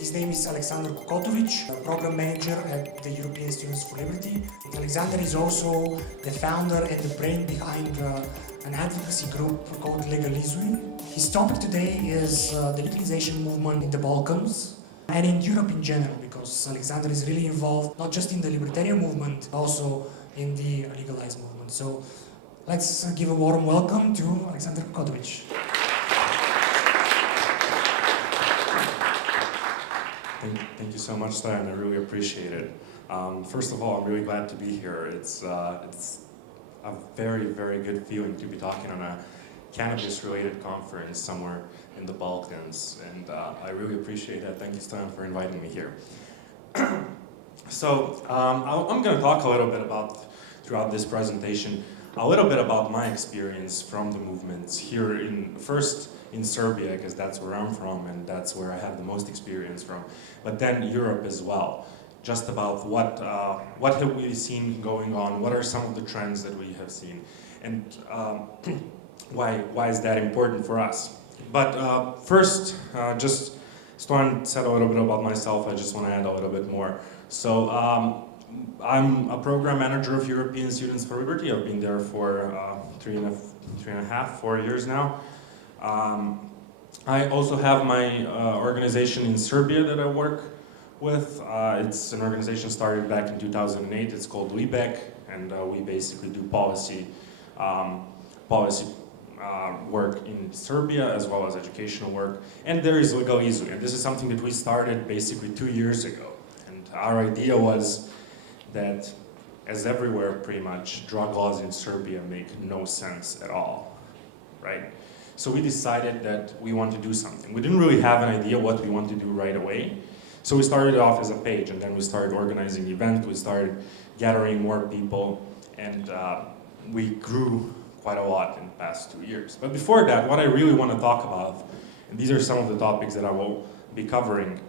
His name is Alexandър Kокотович, a program manager at the European Students for Liberty. Alexander is also the founder and the brain behind an advocacy group called Legalizую. His topic today is the legalization movement in the Balkans and in Europe in general, because Alexander is really involved not just in the libertarian movement, but also in the legalized movement. So let's give a warm welcome to Alexandър Kокotович. Thank you so much, Stan. I really appreciate it. First of all, I'm really glad to be here. It's a very, very good feeling to be talking on a cannabis-related conference somewhere in the Balkans, and I really appreciate that. Thank you, Stan, for inviting me here. So I'm going to talk a little bit about, throughout this presentation, a little bit about my experience from the movements here first in Serbia, because that's where I'm from and that's where I have the most experience from, but then Europe as well. Just about what have we seen going on, what are some of the trends that we have seen, and why is that important for us. But first, just Stoyan said a little bit about myself, I just want to add a little bit more. So I'm a program manager of European Students for Liberty. I've been there for 4 years now. I also have my organization in Serbia that I work with. It's an organization started back in 2008. It's called LIBEC, and we basically do policy work in Serbia as well as educational work. And there is Lегализую, and this is something that we started basically 2 years ago. And our idea was that, as everywhere pretty much, drug laws in Serbia make no sense at all, right? So we decided that we want to do something. We didn't really have an idea what we want to do right away. So we started off as a page, and then we started organizing events, we started gathering more people, and we grew quite a lot in the past 2 years. But before that, what I really want to talk about, and these are some of the topics that I will be covering,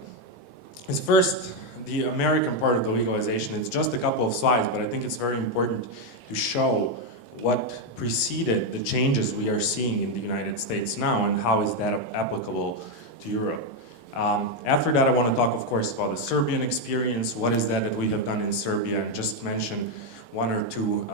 is first the American part of the legalization. It's just a couple of slides, but I think it's very important to show what preceded the changes we are seeing in the United States now and how is that applicable to Europe. After that, I want to talk, of course, about the Serbian experience. What is that we have done in Serbia, and just mention one or two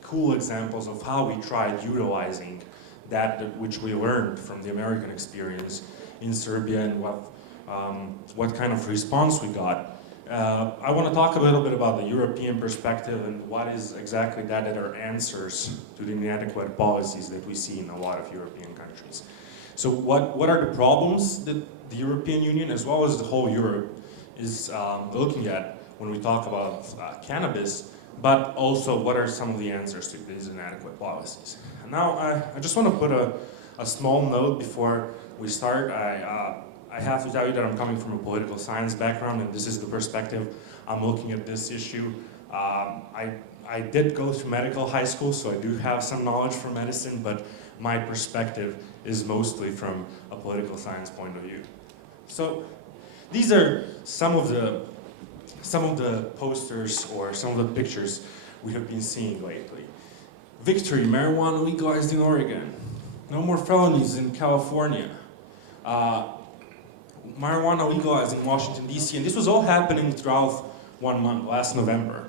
cool examples of how we tried utilizing that which we learned from the American experience in Serbia and what kind of response we got. I want to talk a little bit about the European perspective and what is exactly that are answers to the inadequate policies that we see in a lot of European countries. So what are the problems that the European Union, as well as the whole Europe, is looking at when we talk about cannabis, but also what are some of the answers to these inadequate policies. And now I just want to put a small note before we start. I have to tell you that I'm coming from a political science background, and this is the perspective I'm looking at this issue. I did go to medical high school, so I do have some knowledge from medicine, but my perspective is mostly from a political science point of view. So these are some of the posters or some of the pictures we have been seeing lately. Victory, marijuana legalized in Oregon. No more felonies in California. Marijuana legalized in Washington, D.C., and this was all happening throughout 1 month, last November.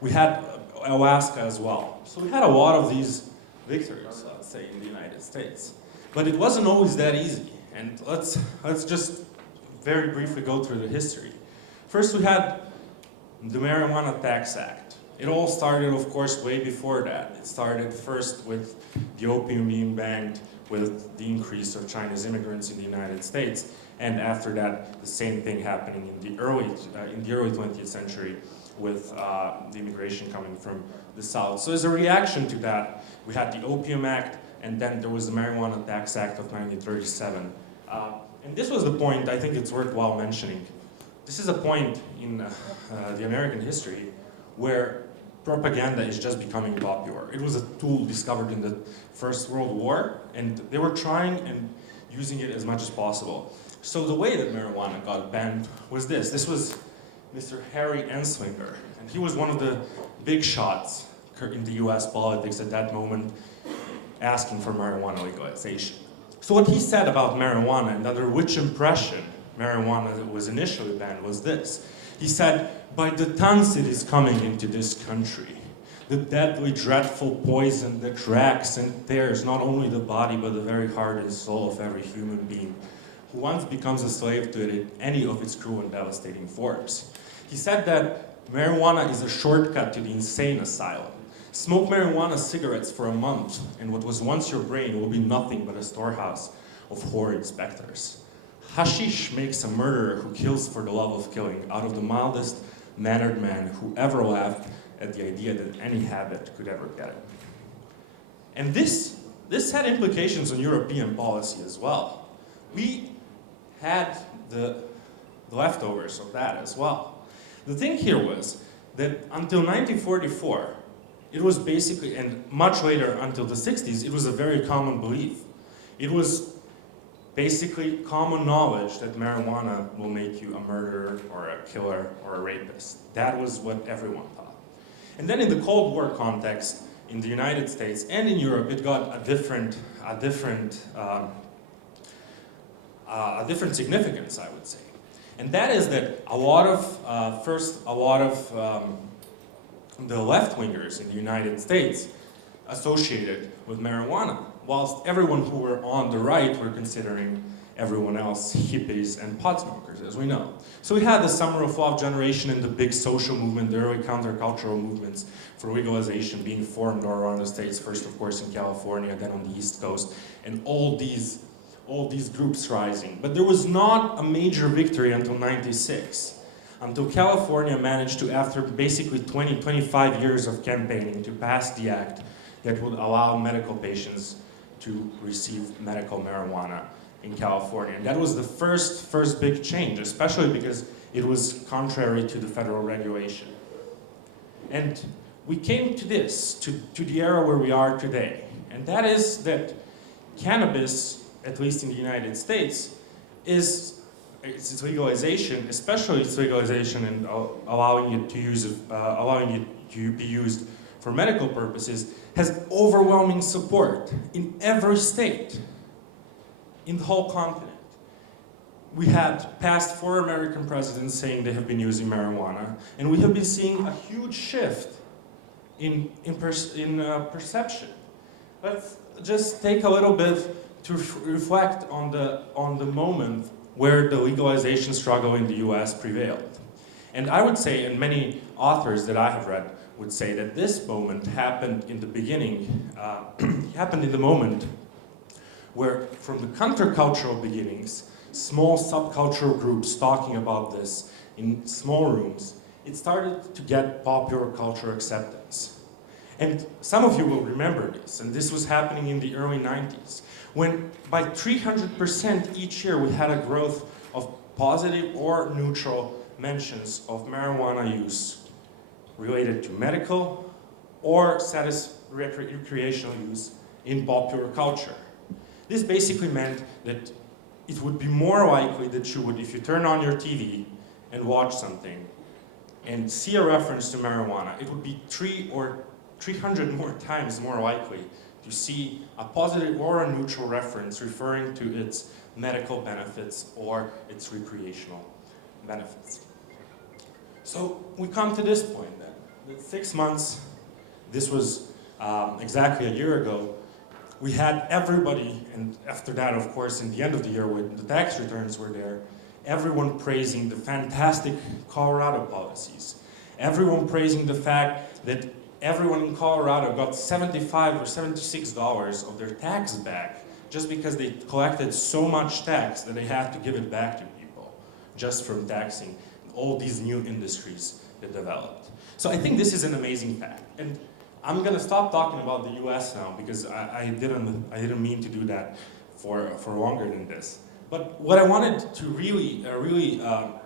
We had Alaska as well. So we had a lot of these victories, let's say, in the United States. But it wasn't always that easy, and let's just very briefly go through the history. First, we had the Marijuana Tax Act. It all started, of course, way before that. It started first with the opium being banned, with the increase of Chinese immigrants in the United States, and after that, the same thing happening in the early 20th century with the immigration coming from the South. So as a reaction to that, we had the Opium Act, and then there was the Marijuana Tax Act of 1937. And this was the point, I think it's worthwhile mentioning. This is a point in the American history where propaganda is just becoming popular. It was a tool discovered in the First World War, and they were trying and using it as much as possible. So the way that marijuana got banned was this. This was Mr. Harry Anslinger, and he was one of the big shots in the US politics at that moment, asking for marijuana legalization. So what he said about marijuana and under which impression marijuana was initially banned was this. He said, by the tons it is coming into this country. The deadly, dreadful poison that racks and tears not only the body but the very heart and soul of every human being who once becomes a slave to it in any of its cruel and devastating forms. He said that marijuana is a shortcut to the insane asylum. Smoke marijuana cigarettes for a month, and what was once your brain will be nothing but a storehouse of horrid specters. Hashish makes a murderer who kills for the love of killing out of the mildest mannered man who ever laughed at the idea that any habit could ever get him. And this had implications on European policy as well. We had the leftovers of that as well. The thing here was that until 1944, it was basically, and much later until the 60s, it was a very common belief. It was basically common knowledge that marijuana will make you a murderer or a killer or a rapist. That was what everyone thought. And then in the Cold War context, in the United States and in Europe, it got a different significance, I would say. And that is that a lot of the left-wingers in the United States associated with marijuana, whilst everyone who were on the right were considering everyone else hippies and pot smokers, as we know. So we had the Summer of Love generation and the big social movement, the early countercultural movements for legalization being formed all around the States, first of course in California, then on the East Coast, and all these groups rising. But there was not a major victory until '96, until California managed to, after basically 25 years of campaigning, to pass the act that would allow medical patients to receive medical marijuana in California. And that was the first big change, especially because it was contrary to the federal regulation. And we came to this, to the era where we are today. And that is that cannabis, at least in the United States, its legalization, especially its legalization and allowing it to be used for medical purposes, has overwhelming support in every state in the whole continent. We had past 4 American presidents saying they have been using marijuana, and we have been seeing a huge shift in perception. Let's just take a little bit to reflect on the moment where the legalization struggle in the US prevailed. And I would say, and many authors that I have read would say, that this moment happened in the beginning, happened in the moment where, from the countercultural beginnings, small subcultural groups talking about this in small rooms, it started to get popular culture acceptance. And some of you will remember this, and this was happening in the early 90s, when by 300% each year we had a growth of positive or neutral mentions of marijuana use related to medical or recreational use in popular culture. This basically meant that it would be more likely that you would, if you turn on your TV and watch something and see a reference to marijuana, it would be 300 more times more likely to see a positive or a neutral reference referring to its medical benefits or its recreational benefits. So we come to this point then. That 6 months, this was exactly a year ago, we had everybody, and after that, of course, in the end of the year when the tax returns were there, everyone praising the fantastic Colorado policies. Everyone praising the fact that everyone in Colorado got $75 or $76 of their tax back just because they collected so much tax that they had to give it back to people just from taxing all these new industries that developed. So I think this is an amazing fact. And I'm going to stop talking about the US now because I didn't mean to do that for longer than this. But what I wanted to really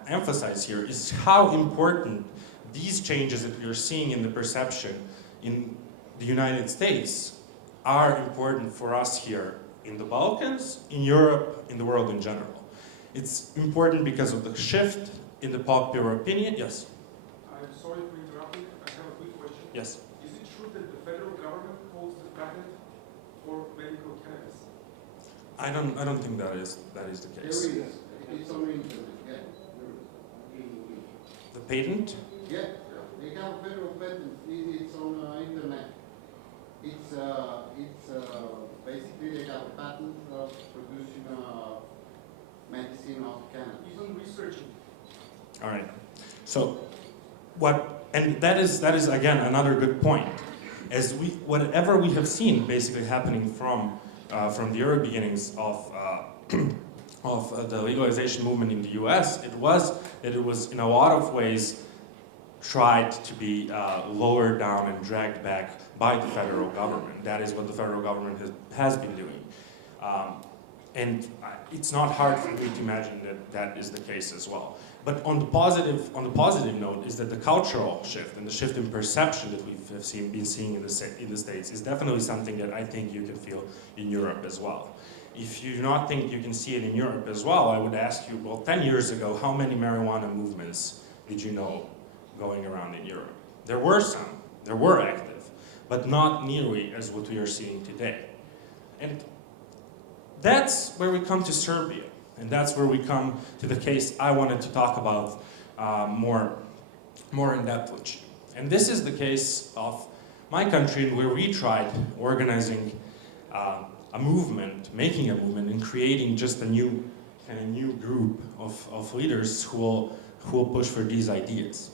emphasize here is how important these changes that we're seeing in the perception in the United States are important for us here in the Balkans, in Europe, in the world in general. It's important because of the shift in the popular opinion. Yes? I'm sorry for interrupting. I have a quick question. Yes. Is it true that the federal government holds the patent for medical cannabis? I don't think that is the case. There is. It's on the internet, yeah. The patent? Yeah, they have a federal patent. It's on internet. It's basically they have a patent of producing medicine of cannabis. Even researching. All right. So, and that is again another good point. As whatever we have seen basically happening from the early beginnings of the legalization movement in the U.S., it was in a lot of ways tried to be lowered down and dragged back by the federal government. That is what the federal government has been doing. And it's not hard for me to imagine that is the case as well. But on the positive note is that the cultural shift and the shift in perception that we've been seeing in the States is definitely something that I think you can feel in Europe as well. If you do not think you can see it in Europe as well, I would ask you, well, 10 years ago, how many marijuana movements did you know going around in Europe? There were some, there were active, but not nearly as what we are seeing today. And that's where we come to Serbia. And that's where we come to the case I wanted to talk about more in depth with you. And this is the case of my country where we tried organizing a movement, making a movement, and creating just a new group of leaders who will push for these ideas.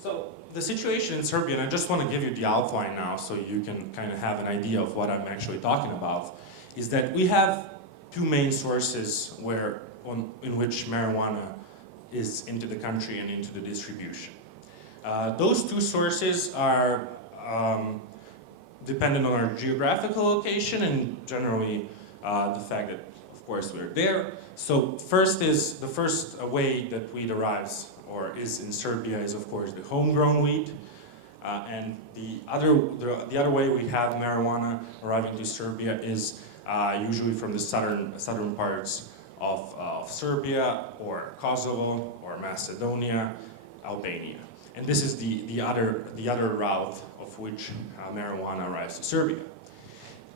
So the situation in Serbia, and I just want to give you the outline now so you can kind of have an idea of what I'm actually talking about, is that we have two main sources in which marijuana is into the country and into the distribution. Those two sources are dependent on our geographical location and generally the fact that, of course, we're there. So the first way that weed arrives or is in Serbia is, of course, the homegrown weed. And the other way we have marijuana arriving to Serbia is usually from the southern parts of Serbia or Kosovo or Macedonia, Albania. And this is the other route of which marijuana arrives to Serbia.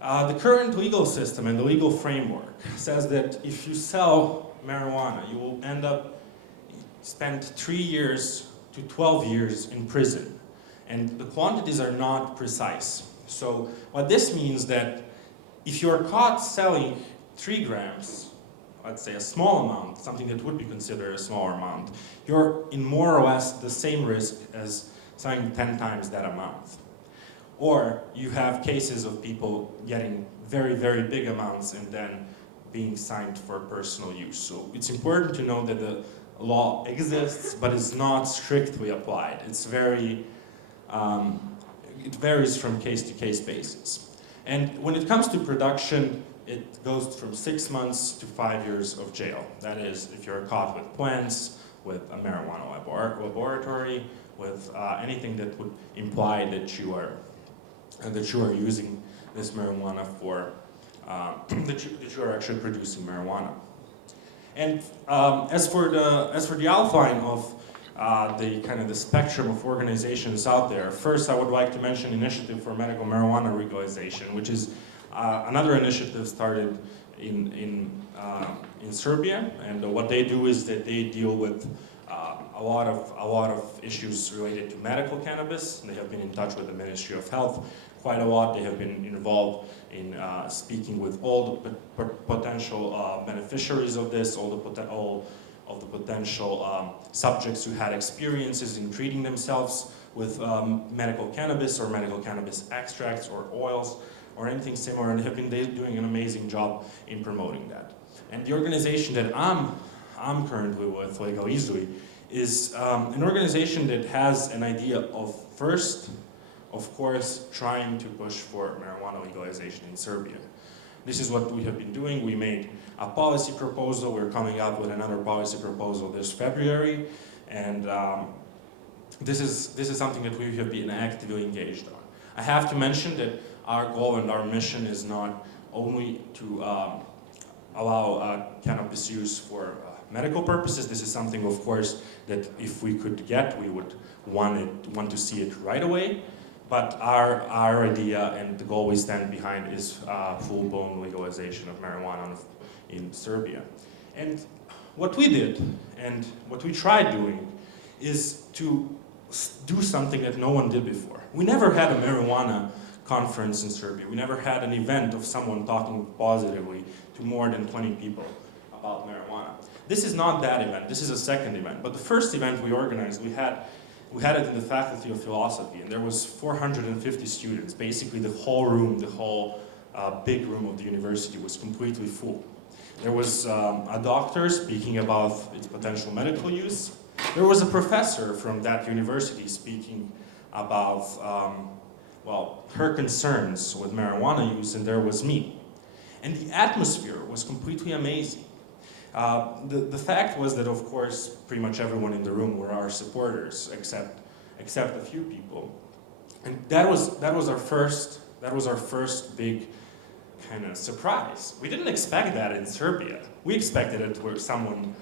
The current legal system and the legal framework says that if you sell marijuana, you will end up spend 3 years to 12 years in prison. And the quantities are not precise. So what this means that if you're caught selling 3 grams, let's say a small amount, something that would be considered a smaller amount, you're in more or less the same risk as selling 10 times that amount. Or you have cases of people getting very, very big amounts and then being signed for personal use. So it's important to know that the law exists, but it's not strictly applied. It's it varies from case-to-case basis. And when it comes to production, it goes from 6 months to 5 years of jail. That is, if you're caught with plants, with a marijuana laboratory, with anything that would imply that you are using this marijuana for that you are actually producing marijuana. And as for the outline of the spectrum of organizations out there, first I would like to mention Initiative for Medical Marijuana Legalization, which is another initiative started in Serbia, and what they do is that they deal with a lot of issues related to medical cannabis. They have been in touch with the Ministry of Health quite a lot. They have been involved in speaking with all the potential beneficiaries of this, all of the potential subjects who had experiences in treating themselves with medical cannabis or medical cannabis extracts or oils or anything similar, and have been doing an amazing job in promoting that. And the organization that I'm currently with, Legalizую, is an organization that has an idea of first, of course, trying to push for marijuana legalization in Serbia. This is what we have been doing. We made a policy proposal. We're coming out with another policy proposal this February, and this is something that we have been actively engaged on. I have to mention that our goal and our mission is not only to allow cannabis use for medical purposes. This is something, of course, that if we could get, we would want to see it right away. But our idea and the goal we stand behind is full-blown legalization of marijuana in Serbia. And what we did, and what we tried doing, is to do something that no one did before. We never had a marijuana conference in Serbia. We never had an event of someone talking positively to more than 20 people about marijuana. This is not that event, this is a second event. But the first event we organized, we had it in the Faculty of Philosophy, and there was 450 students. Basically the whole room, the whole big room of the university was completely full. There was a doctor speaking about its potential medical use. There was a professor from that university speaking about her concerns with marijuana use, and there was me. And the atmosphere was completely amazing. The fact was that, of course, pretty much everyone in the room were our supporters, except a few people. And that was our first big kind of surprise. We didn't expect that in Serbia. We expected it where someone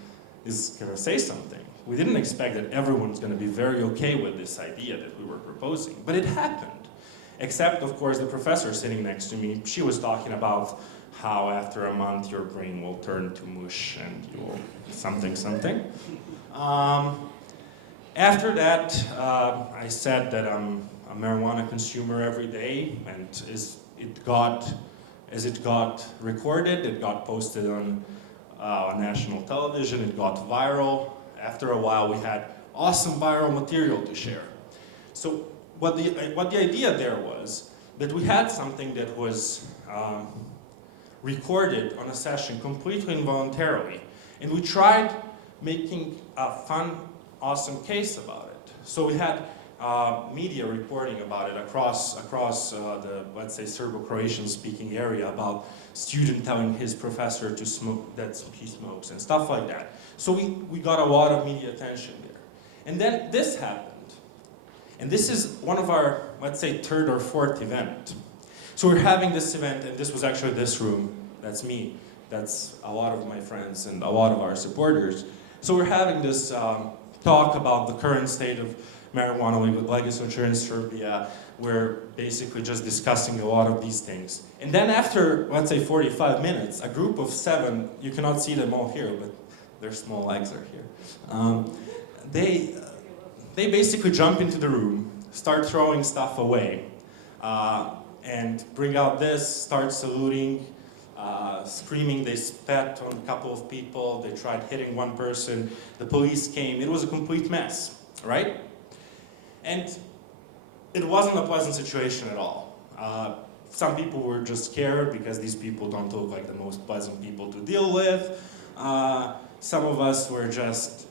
is going to say something. We didn't expect that everyone's going to be very okay with this idea that we were proposing. But it happened. Except, of course, the professor sitting next to me, she was talking about how after a month your brain will turn to mush and you will something. After that, I said that I'm a marijuana consumer every day, and as it got recorded, it got posted on national television, it got viral. After a while, we had awesome viral material to share. So what the idea there was that we had something that was recorded on a session completely involuntarily, and we tried making a fun, awesome case about it. So we had media reporting about it across the, let's say, Serbo-Croatian speaking area, about student telling his professor to smoke, that he smokes, and stuff like that. So we got a lot of media attention there. And then this happened. And this is one of our, let's say, third or fourth event. So we're having this event, and this was actually this room. That's me. That's a lot of my friends and a lot of our supporters. So we're having this talk about the current state of marijuana legislature in Serbia. We're basically just discussing a lot of these things. And then after, let's say, 45 minutes, a group of 7, you cannot see them all here, but their small legs are here. They basically jump into the room, start throwing stuff away, and bring out this, start saluting, screaming. They spat on a couple of people, they tried hitting one person, the police came. It was a complete mess, right? And it wasn't a pleasant situation at all. Some people were just scared because these people don't look like the most pleasant people to deal with. Some of us were just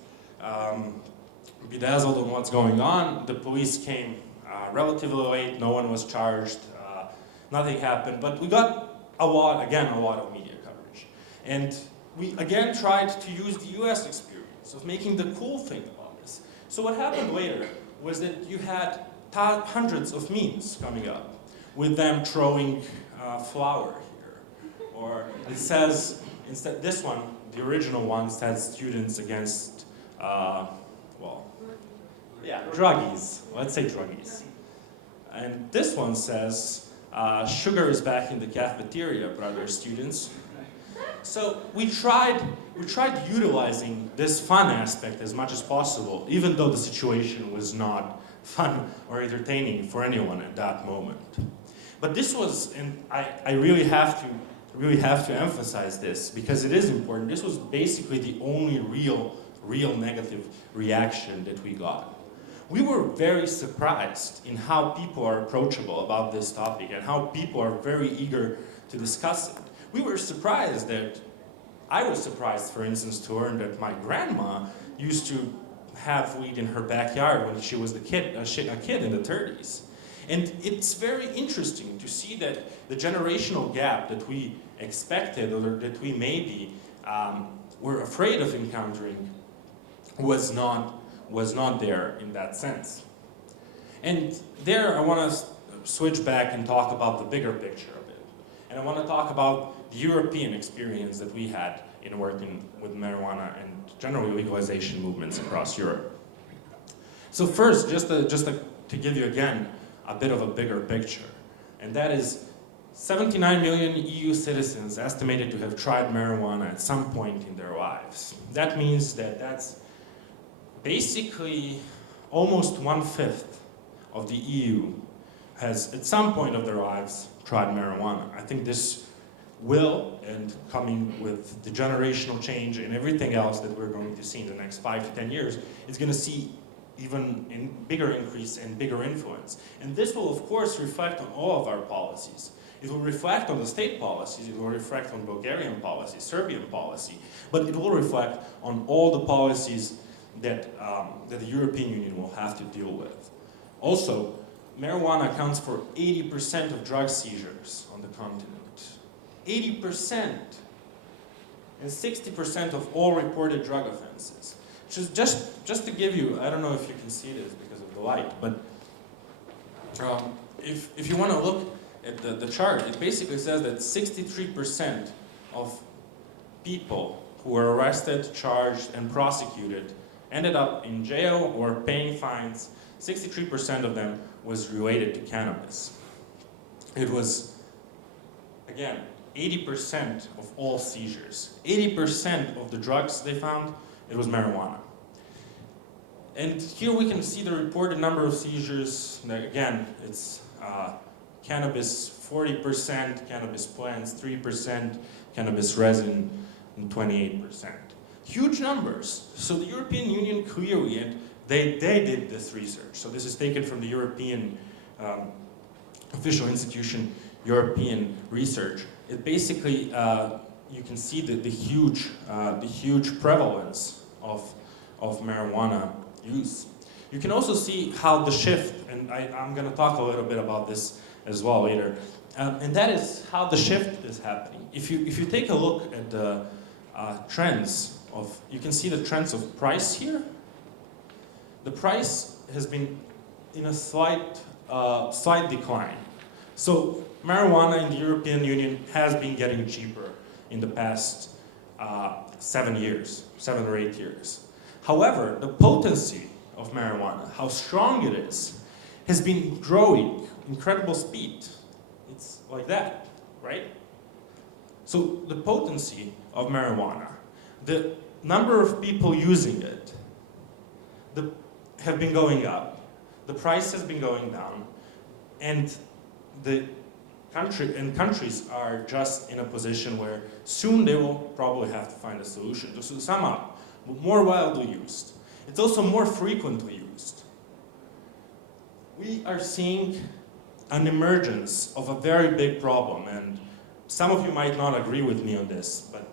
bedazzled on what's going on. The police came relatively late, no one was charged, nothing happened, but we got a lot of media coverage. And we again tried to use the US experience of making the cool thing about this. So what happened later was that you had hundreds of memes coming up with them throwing flour here. Or it says, instead, this one, the original one, said students against, druggies. Let's say druggies. And this one says, sugar is back in the cafeteria, brother students. So we tried utilizing this fun aspect as much as possible, even though the situation was not fun or entertaining for anyone at that moment. But this was, and I really have to emphasize this because it is important. This was basically the only real negative reaction that we got. We were very surprised in how people are approachable about this topic and how people are very eager to discuss it. We were surprised that, I was surprised, for instance, to learn that my grandma used to have weed in her backyard when she was a kid in the 30s. And it's very interesting to see that the generational gap that we expected or that we maybe were afraid of encountering was not there in that sense. And there I want to switch back and talk about the bigger picture of it. And I want to talk about the European experience that we had in working with marijuana and generally legalization movements across Europe. So first, just to give you again a bit of a bigger picture, and that is 79 million EU citizens estimated to have tried marijuana at some point in their lives. That means that that's basically almost 1/5 of the EU has at some point of their lives tried marijuana. I think this will, and coming with the generational change and everything else that we're going to see in the next 5 to 10 years, is going to see even in bigger increase and bigger influence. And this will, of course, reflect on all of our policies. It will reflect on the state policies, it will reflect on Bulgarian policy, Serbian policy, but it will reflect on all the policies that the European Union will have to deal with. Also, marijuana accounts for 80% of drug seizures on the continent. 80%! And 60% of all reported drug offenses. Just to give you, I don't know if you can see this because of the light, but if you want to look at the chart, it basically says that 63% of people who were arrested, charged, and prosecuted ended up in jail or paying fines. 63% of them was related to cannabis. It was, again, 80% of all seizures. 80% of the drugs they found, it was marijuana. And here we can see the reported number of seizures. Again, it's cannabis 40%, cannabis plants 3%, cannabis resin 28%. Huge numbers. So the European Union clearly, and they did this research. So this is taken from the European official institution, European research. It basically, you can see the huge prevalence of marijuana use. You can also see how the shift, and I'm going to talk a little bit about this as well later, and that is how the shift is happening. If you take a look at the trends of, you can see the trends of price here. The price has been in a slight decline. So marijuana in the European Union has been getting cheaper in the past 7 or 8 years. However, the potency of marijuana, how strong it is, has been growing incredible speed. It's like that, right? So the potency of marijuana, the number of people using it, have been going up, the price has been going down, and countries are just in a position where soon they will probably have to find a solution. To sum up, more widely used. It's also more frequently used. We are seeing an emergence of a very big problem, and some of you might not agree with me on this, but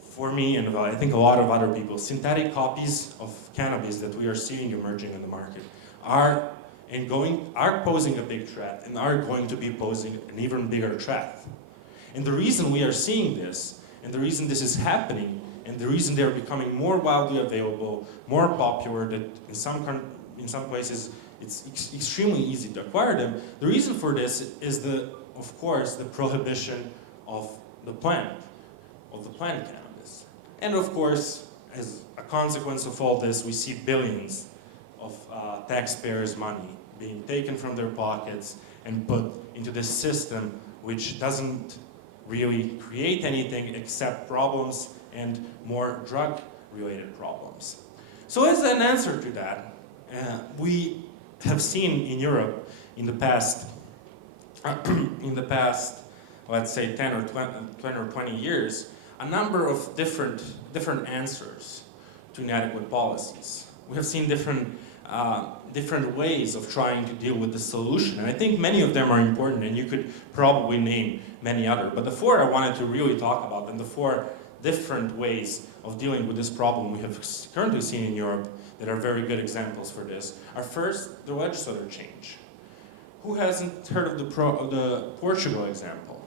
for me, and I think a lot of other people, synthetic copies of cannabis that we are seeing emerging in the market are posing a big threat and are going to be posing an even bigger threat. And the reason we are seeing this, and the reason this is happening, and the reason they're becoming more widely available, more popular, that in some places it's extremely easy to acquire them, the reason for this is of course, the prohibition of the plant cannabis. And of course, as a consequence of all this, we see billions of taxpayers' money being taken from their pockets and put into this system which doesn't really create anything except problems and more drug-related problems. So as an answer to that, we have seen in Europe in the past, let's say 10 or 20 years, a number of different answers to inadequate policies. We have seen different ways of trying to deal with the solution, and I think many of them are important, and you could probably name many others. But the four I wanted to really talk about, and the four different ways of dealing with this problem we have currently seen in Europe that are very good examples for this, are first, the legislative change. Who hasn't heard of the Portugal example?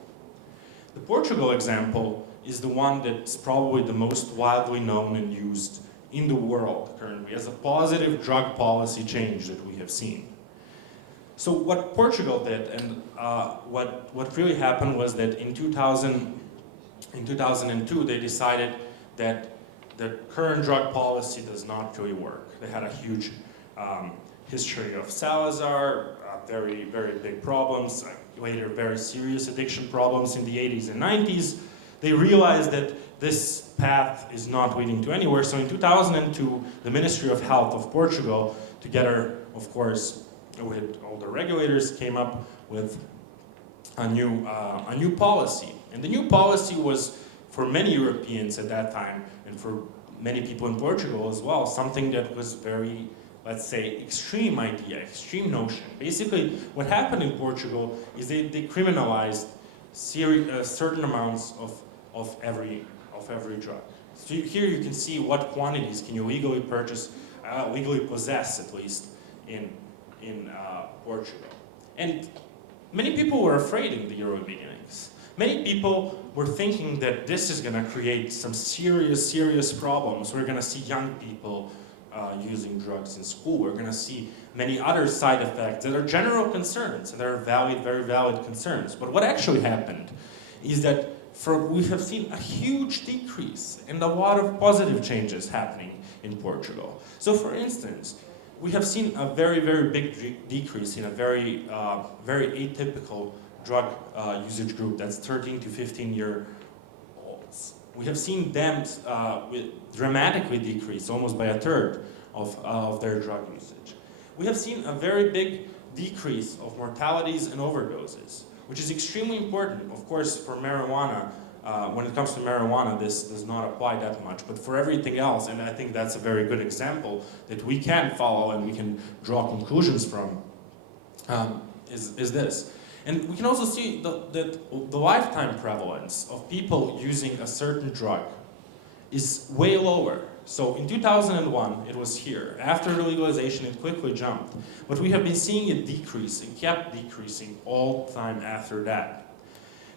The Portugal example is the one that's probably the most widely known and used in the world currently as a positive drug policy change that we have seen. So what Portugal did, and what really happened, was that in 2002 they decided that the current drug policy does not really work. They had a huge history of Salazar, very, very big problems. later very serious addiction problems in the 80s and 90s, they realized that this path is not leading to anywhere. So in 2002, the Ministry of Health of Portugal, together, of course, with all the regulators, came up with a new policy. And the new policy was, for many Europeans at that time, and for many people in Portugal as well, something that was very, let's say, extreme idea, extreme notion. Basically, what happened in Portugal is they criminalized certain amounts of every drug. So here you can see what quantities can you legally purchase, legally possess at least in Portugal. And many people were afraid in the early beginnings. Many people were thinking that this is going to create some serious problems. We're going to see young people using drugs in school. We're going to see many other side effects that are general concerns, and they're valid, very valid concerns. But what actually happened is that we have seen a huge decrease and a lot of positive changes happening in Portugal. So for instance, we have seen a very big decrease in a very atypical drug usage group, that's 13 to 15-year-olds. We have seen them dramatically decrease, almost by a third of their drug usage. We have seen a very big decrease of mortalities and overdoses, which is extremely important. Of course, for marijuana, when it comes to marijuana, this does not apply that much, but for everything else, and I think that's a very good example that we can follow and we can draw conclusions from, is this. And we can also see that the lifetime prevalence of people using a certain drug is way lower. So in 2001, it was here. After the legalization, it quickly jumped. But we have been seeing it decrease and kept decreasing all the time after that.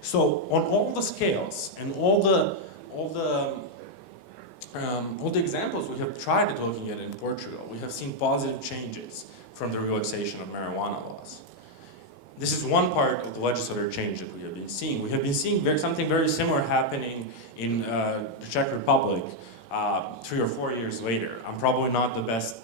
So on all the scales and all the examples we have tried at looking at in Portugal, we have seen positive changes from the relaxation of marijuana laws. This is one part of the legislative change that we have been seeing. We have been seeing something very similar happening in the Czech Republic 3 or 4 years later. I'm probably not the best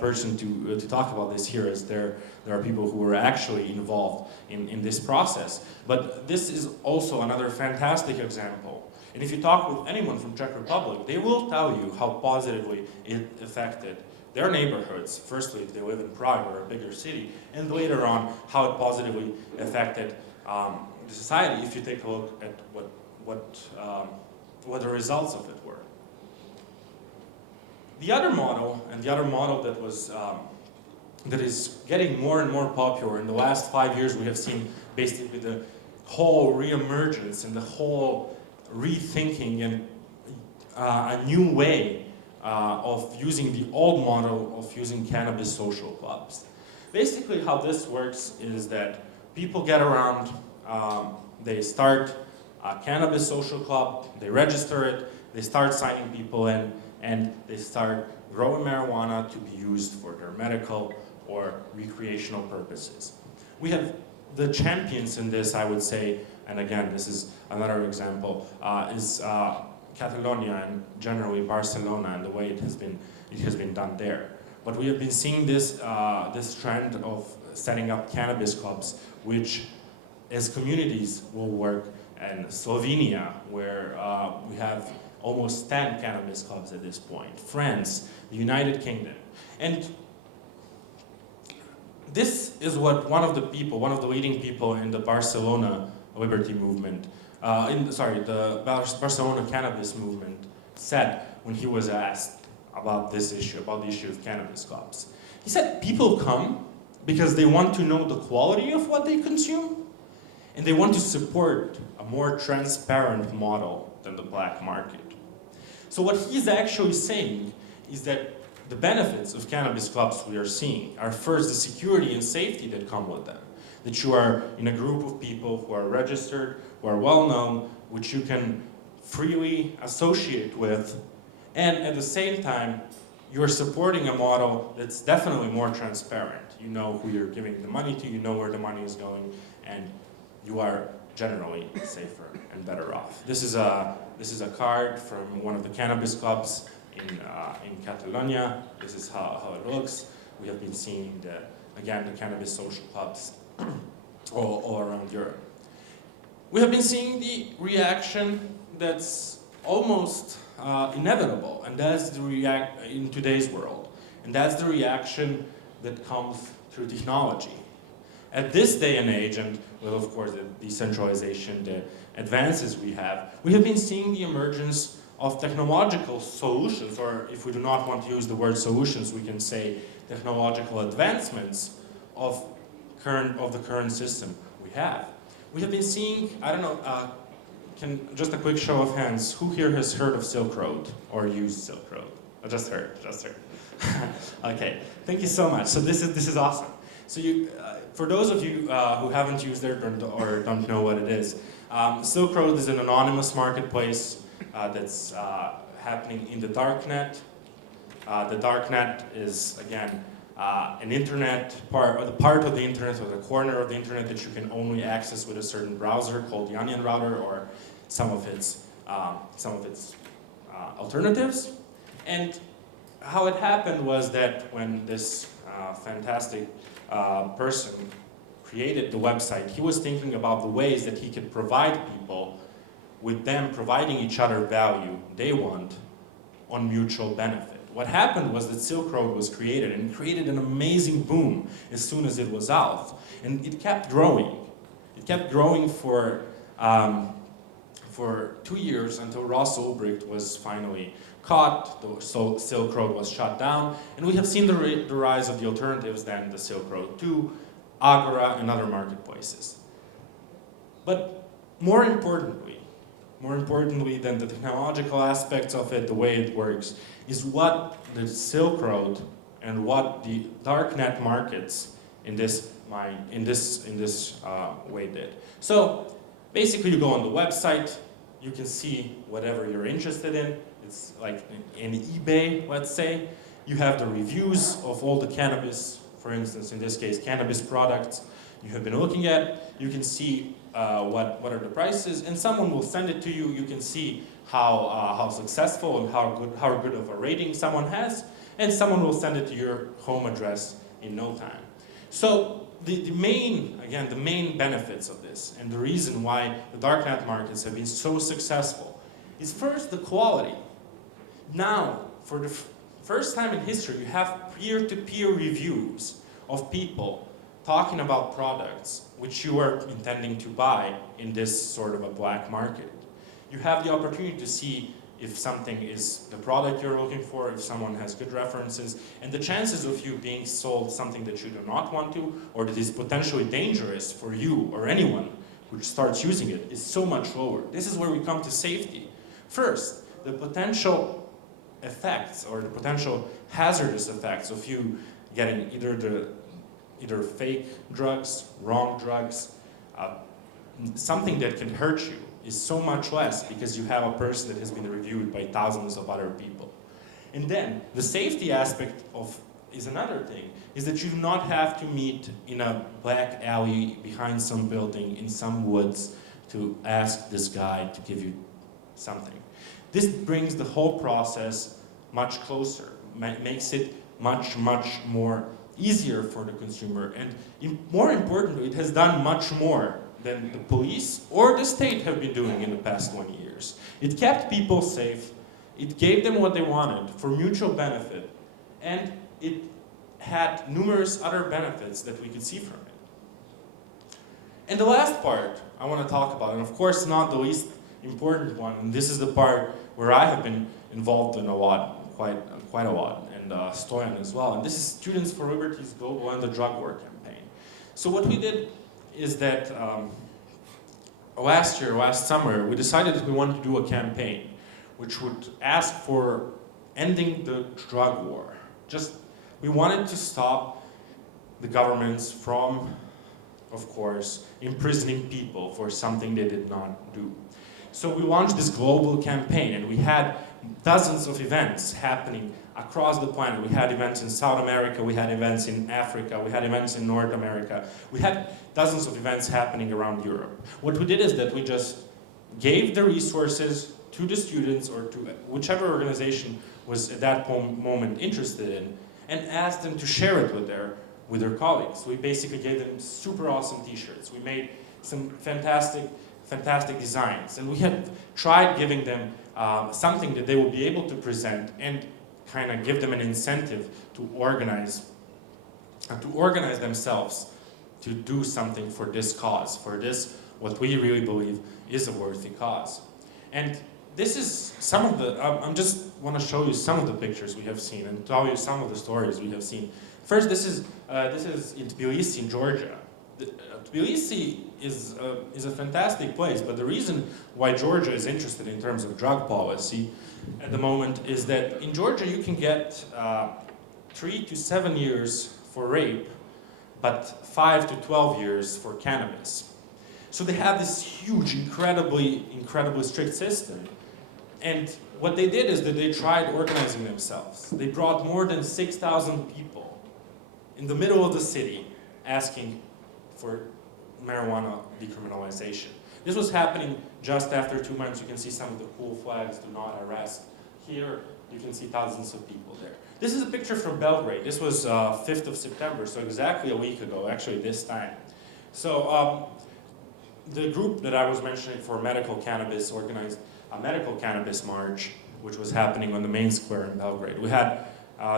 person to talk about this here, as there are people who were actually involved in this process. But this is also another fantastic example. And if you talk with anyone from Czech Republic, they will tell you how positively it affected their neighborhoods, firstly if they live in Prague or a bigger city, and later on how it positively affected the society if you take a look at what the results of it were. The other model, and the other model that was that is getting more and more popular in the last 5 years, we have seen basically the whole re-emergence and the whole rethinking and a new way of using the old model of using cannabis social clubs. Basically how this works is that people get around, they start a cannabis social club, they register it, they start signing people in, and they start growing marijuana to be used for their medical or recreational purposes. We have the champions in this, I would say, and again, this is another example, is Catalonia and generally Barcelona and the way it has been done there. But we have been seeing this trend of setting up cannabis clubs, which as communities will work in Slovenia, where we have almost 10 cannabis clubs at this point, France, the United Kingdom. And this is what one of the leading people in the Barcelona liberty movement, the Barcelona cannabis movement said when he was asked about this issue, about the issue of cannabis clubs. He said people come because they want to know the quality of what they consume, and they want to support a more transparent model than the black market. So what he's actually saying is that the benefits of cannabis clubs we are seeing are first the security and safety that come with them. That you are in a group of people who are registered, who are well known, which you can freely associate with, and at the same time, you're supporting a model that's definitely more transparent. You know who you're giving the money to, you know where the money is going, and you are generally safer and better off. This is a card from one of the cannabis clubs in Catalonia. This is how it looks. We have been seeing the cannabis social clubs all around Europe. We have been seeing the reaction that's almost inevitable, and that's the in today's world, and that's the reaction that comes through technology. At this day and age, and with of course the decentralization, the advances we have been seeing the emergence of technological solutions, or if we do not want to use the word solutions, we can say technological advancements of the current system we have. We have been seeing, I don't know, just a quick show of hands, who here has heard of Silk Road or used Silk Road? I just heard. Okay, thank you so much. So this is awesome. So for those of you who haven't used it or don't know what it is, Silk Road is an anonymous marketplace that's happening in the darknet. The darknet is, again, an internet part, or the part of the internet, or the corner of the internet that you can only access with a certain browser called the Onion router, or some of its alternatives. And how it happened was that when this fantastic person created the website, he was thinking about the ways that he could provide people with them providing each other value they want on mutual benefit. What happened was that Silk Road was created, and it created an amazing boom as soon as it was out. And it kept growing. It kept growing for 2 years until Ross Ulbricht was finally caught, so Silk Road was shut down, and we have seen the rise of the alternatives, then the Silk Road 2, Agora, and other marketplaces. But more importantly than the technological aspects of it, the way it works, is what the Silk Road and what the darknet markets in this way did. So basically, you go on the website, you can see whatever you're interested in. It's like in eBay, let's say. You have the reviews of all the cannabis, for instance, in this case, cannabis products you have been looking at. You can see what are the prices, and someone will send it to you. You can see how successful and how good of a rating someone has, and someone will send it to your home address in no time. So the main benefits of this, and the reason why the darknet markets have been so successful, is first the quality. Now, for the first time in history, you have peer-to-peer reviews of people talking about products which you are intending to buy in this sort of a black market. You have the opportunity to see if something is the product you're looking for, if someone has good references, and the chances of you being sold something that you do not want to, or that is potentially dangerous for you or anyone who starts using it, is so much lower. This is where we come to safety. First, the potential effects, or the potential hazardous effects of you getting either fake drugs, wrong drugs, something that can hurt you, is so much less because you have a person that has been reviewed by thousands of other people. And then the safety aspect is another thing, is that you do not have to meet in a black alley behind some building in some woods to ask this guy to give you something. This brings the whole process much closer, makes it much more easier for the consumer, and more importantly, it has done much more than the police or the state have been doing in the past 20 years. It kept people safe, it gave them what they wanted for mutual benefit, and it had numerous other benefits that we could see from it. And the last part I want to talk about, and of course not the least important one, and this is the part where I have been involved in quite a lot, and Stoyan as well, and this is Students for Liberty's Global End the Drug War campaign. So what we did is that last summer, we decided that we wanted to do a campaign which would ask for ending the drug war. We wanted to stop the governments from, of course, imprisoning people for something they did not do. So we launched this global campaign, and we had dozens of events happening across the planet. We had events in South America, we had events in Africa, we had events in North America. We had dozens of events happening around Europe. What we did is that we just gave the resources to the students or to whichever organization was at that moment interested in, and asked them to share it with their with their colleagues. We basically gave them super awesome t-shirts. We made some fantastic designs, and we had tried giving them something that they would be able to present and kind of give them an incentive to organize themselves to do something for this cause, for this, what we really believe is a worthy cause. And this is some of the, I just want to show you some of the pictures we have seen and tell you some of the stories we have seen. First, this is in Tbilisi, in Georgia. Tbilisi is a fantastic place, but the reason why Georgia is interested in terms of drug policy at the moment is that in Georgia you can get 3 to 7 years for rape, but 5 to 12 years for cannabis. So they have this huge, incredibly strict system. And what they did is that they tried organizing themselves. They brought more than 6,000 people in the middle of the city asking for marijuana decriminalization. This was happening just after 2 months. You can see some of the cool flags, do not arrest. Here, you can see thousands of people there. This is a picture from Belgrade. This was 5th of September, so exactly a week ago, actually this time. So the group that I was mentioning for medical cannabis organized a medical cannabis march, which was happening on the main square in Belgrade. We had,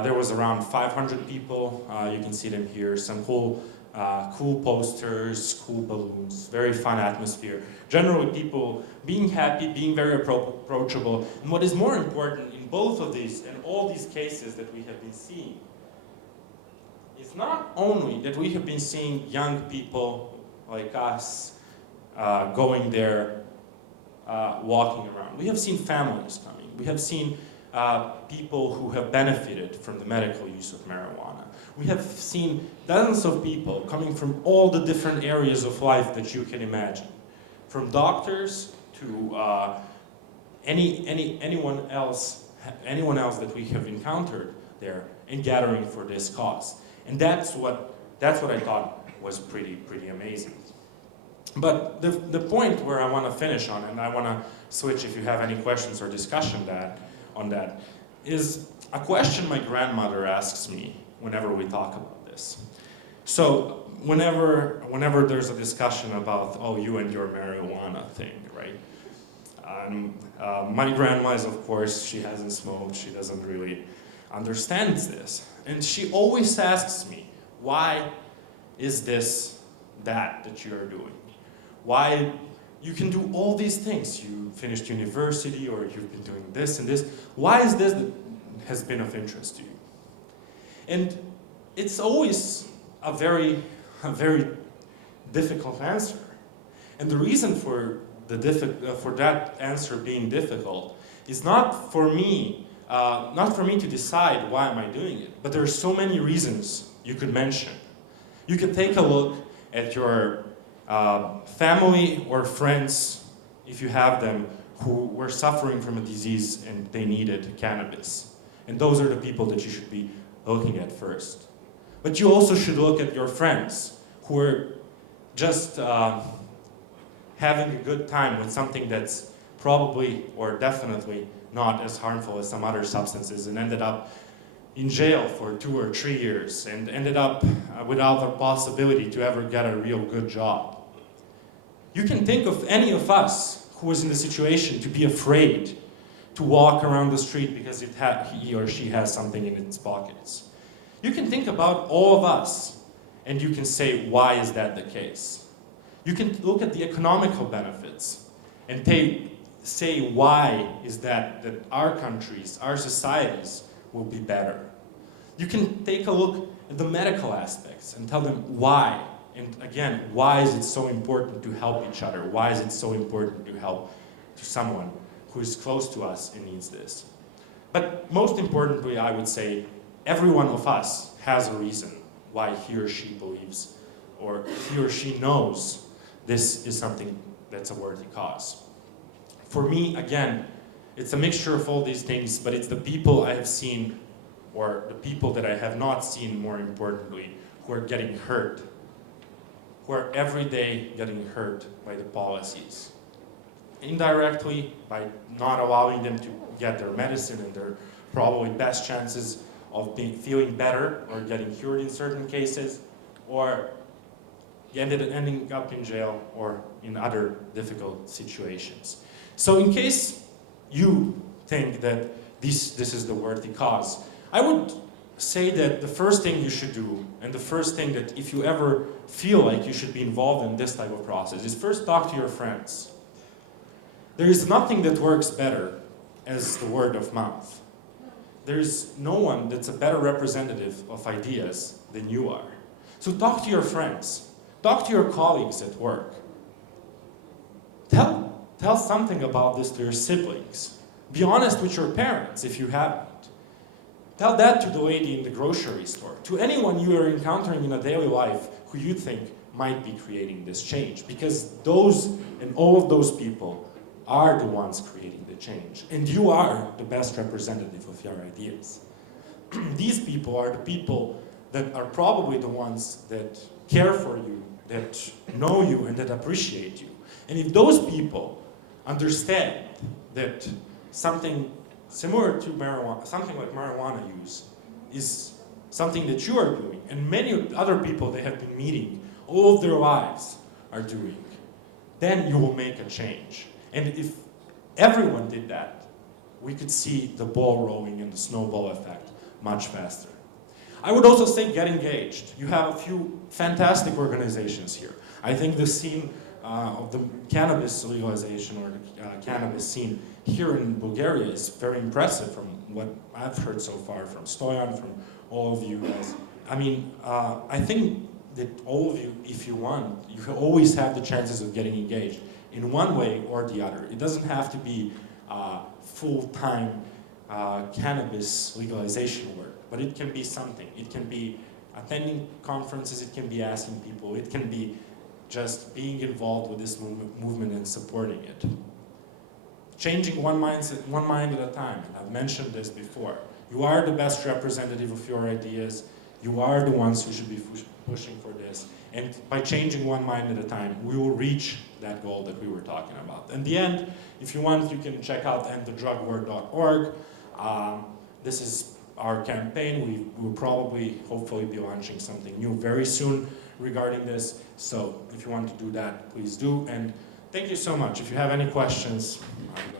there was around 500 people. You can see them here. Some cool posters, cool balloons, very fun atmosphere. Generally people being happy, being very approachable. And what is more important in both of these and all these cases that we have been seeing is not only that we have been seeing young people like us going there, walking around. We have seen families coming. We have seen people who have benefited from the medical use of marijuana. We have seen dozens of people coming from all the different areas of life that you can imagine, from doctors to anyone else that we have encountered there, and gathering for this cause. And that's what I thought was pretty amazing. But the point where I want to finish on, and I want to switch if you have any questions or discussion on that, is a question my grandmother asks me whenever we talk about this. So whenever there's a discussion about, oh, you and your marijuana thing, right? My grandma is, of course, she hasn't smoked, she doesn't really understand this. And she always asks me, why is this that you're doing? Why you can do all these things? You finished university, or you've been doing this and this. Why is this that has been of interest to you? And it's always a very difficult answer. And the reason for that answer being difficult is not for me to decide why am I doing it, but there are so many reasons you could mention. You could take a look at your family or friends, if you have them, who were suffering from a disease and they needed cannabis. And those are the people that you should be looking at first. But you also should look at your friends who are just having a good time with something that's probably or definitely not as harmful as some other substances, and ended up in jail for 2 or 3 years and ended up without the possibility to ever get a real good job. You can think of any of us who was in the situation to be afraid to walk around the street because he or she has something in its pockets. You can think about all of us and you can say, why is that the case? You can look at the economical benefits and say why is that our countries, our societies will be better. You can take a look at the medical aspects and tell them why. And again, why is it so important to help each other? Why is it so important to help to someone who is close to us and needs this? But most importantly, I would say, every one of us has a reason why he or she believes or he or she knows this is something that's a worthy cause. For me, again, it's a mixture of all these things, but it's the people I have seen, or the people that I have not seen, more importantly, who are getting hurt, who are every day getting hurt by the policies. Indirectly, by not allowing them to get their medicine and their probably best chances of feeling better or getting cured in certain cases, or ending up in jail or in other difficult situations. So in case you think that this is the worthy cause, I would say that the first thing you should do, and the first thing that if you ever feel like you should be involved in this type of process, is first talk to your friends. There is nothing that works better as the word of mouth. There is no one that's a better representative of ideas than you are. So talk to your friends. Talk to your colleagues at work. Tell something about this to your siblings. Be honest with your parents if you haven't. Tell that to the lady in the grocery store, to anyone you are encountering in a daily life who you think might be creating this change, because those and all of those people are the ones creating the change, and you are the best representative of your ideas. These people are the people that are probably the ones that care for you, that know you, and that appreciate you. And if those people understand that something similar to marijuana, something like marijuana use, is something that you are doing, and many other people they have been meeting all of their lives are doing, then you will make a change. And if everyone did that, we could see the ball rolling and the snowball effect much faster. I would also say get engaged. You have a few fantastic organizations here. I think the scene of the cannabis legalization or the cannabis scene here in Bulgaria is very impressive from what I've heard so far from Stoyan, from all of you guys. I mean, I think that all of you, if you want, you always have the chances of getting engaged in one way or the other. It doesn't have to be full-time cannabis legalization work, but it can be something. It can be attending conferences, it can be asking people, it can be just being involved with this movement and supporting it. Changing one mind at a time, and I've mentioned this before. You are the best representative of your ideas. You are the ones who should be pushing for this. And by changing one mind at a time, we will reach that goal that we were talking about. In the end, if you want, you can check out endthedrugwar.org. This is our campaign. We will probably, hopefully, be launching something new very soon regarding this. So if you want to do that, please do. And thank you so much. If you have any questions, I'm